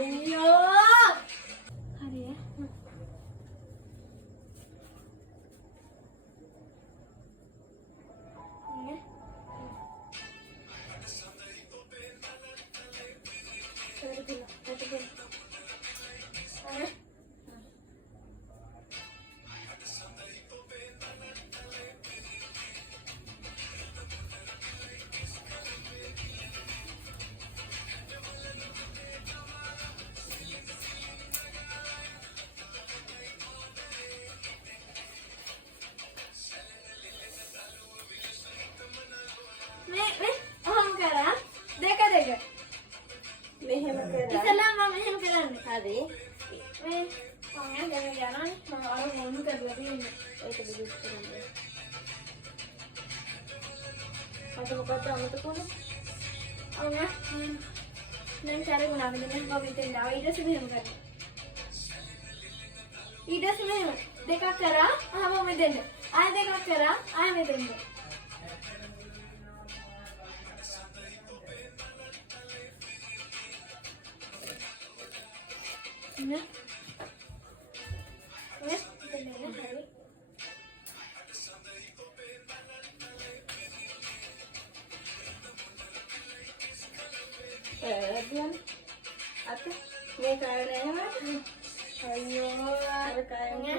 അയ്യോ അറിയാ देखा देखा अरे मैं जाना और फोन कर लगी एक दूसरे करेंगे तो पता हम तो कौन और मैं सारे बना के मैं कभी तो लाओ इधर से भी हम कर इधर से मैं देखा करा हाँ वो मैं देंगे आ देखा करा आ मैं देंगे ना apa ini kayaknya ayo ada kayaknya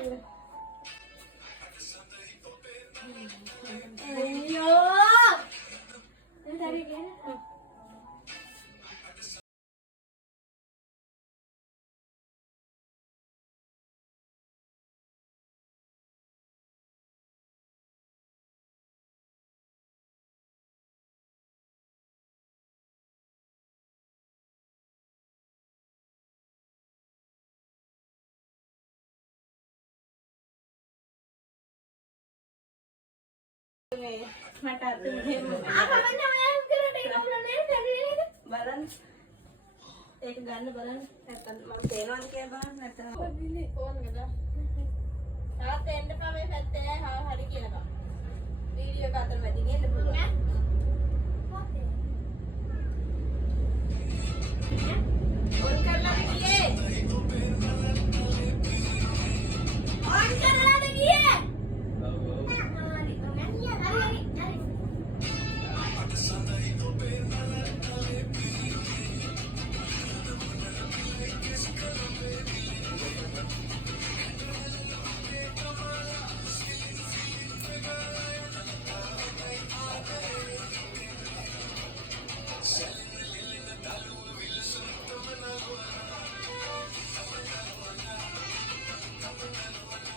ayo tadi kan mata tuh apa namanya baran एक गाना बारन නැත්තම් මම තේනවා කියලා බලන්න නැත්තම් ඕන නේද තාත් එන්න පා මේ පැත්තේ හරි කියනවා වීඩියෝ එක අතර මැදින් එන්න පුළුවන් ඕන් කරලා ගියේ ඕන් කරලා ගියේ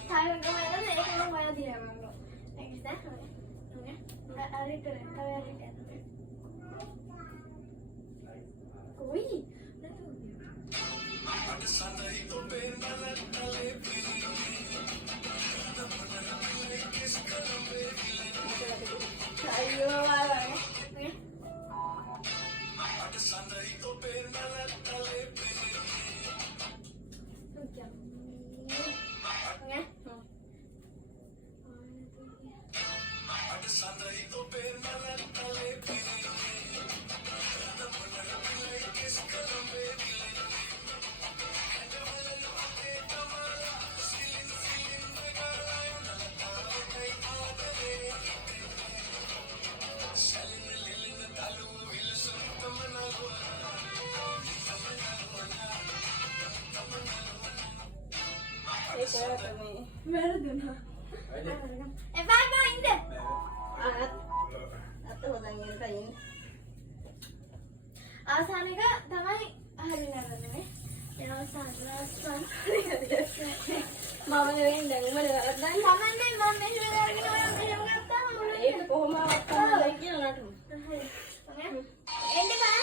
Tayo kemana nih? Kalau mau dia mau. Next dah. Hari tu, hari tu. Koi. Ayo, Maradona. Bye ini. Atau hutangin kain. Asalnya තමයි hari නරන්නේ. මම නෙවෙයි දැන් උඹ නරද්දන්නේ. මමන්නේ මම මෙහෙම කරගෙන ඔයා මෙහෙම ගත්තාම ඒක කොහොමවත් තමයි කියලා නටු. එන්න බා.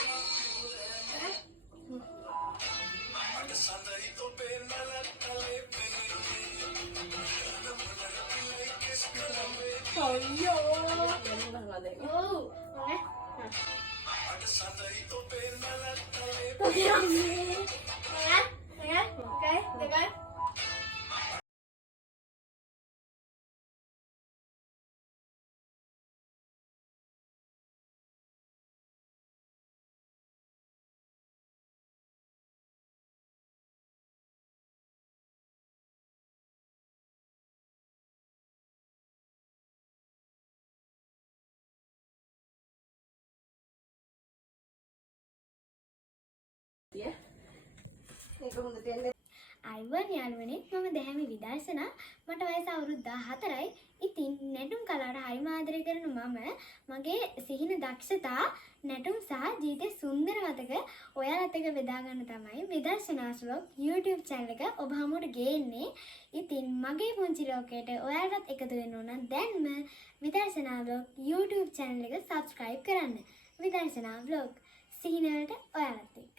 Ayo. Oh, oke. Oke, oke. එක හොඳට එන්නේ. අයිවන් යාළුවනේ මම දැහැමි විදර්ශනා මට වයස අවුරුදු 14යි. ඉතින් නැටුම් කලාවට හරිම ආදරය කරන මම මගේ සිහින දක්ෂතා නැටුම් සහ ජීවිතේ සුන්දර මතක ඔයාලත් එක්ක බෙදා ගන්න තමයි විදර්ශනාස් vlog YouTube channel එක ඔබ හමුවට ගේන්නේ. ඉතින් මගේ පුංචි ලෝකයට ඔයාලටත් එකතු වෙන්න ඕන නම් දැන්ම විදර්ශනා vlog YouTube channel එක subscribe කරන්න. විදර්ශනා vlog සිහින වලට ඔයාලත් එක්ක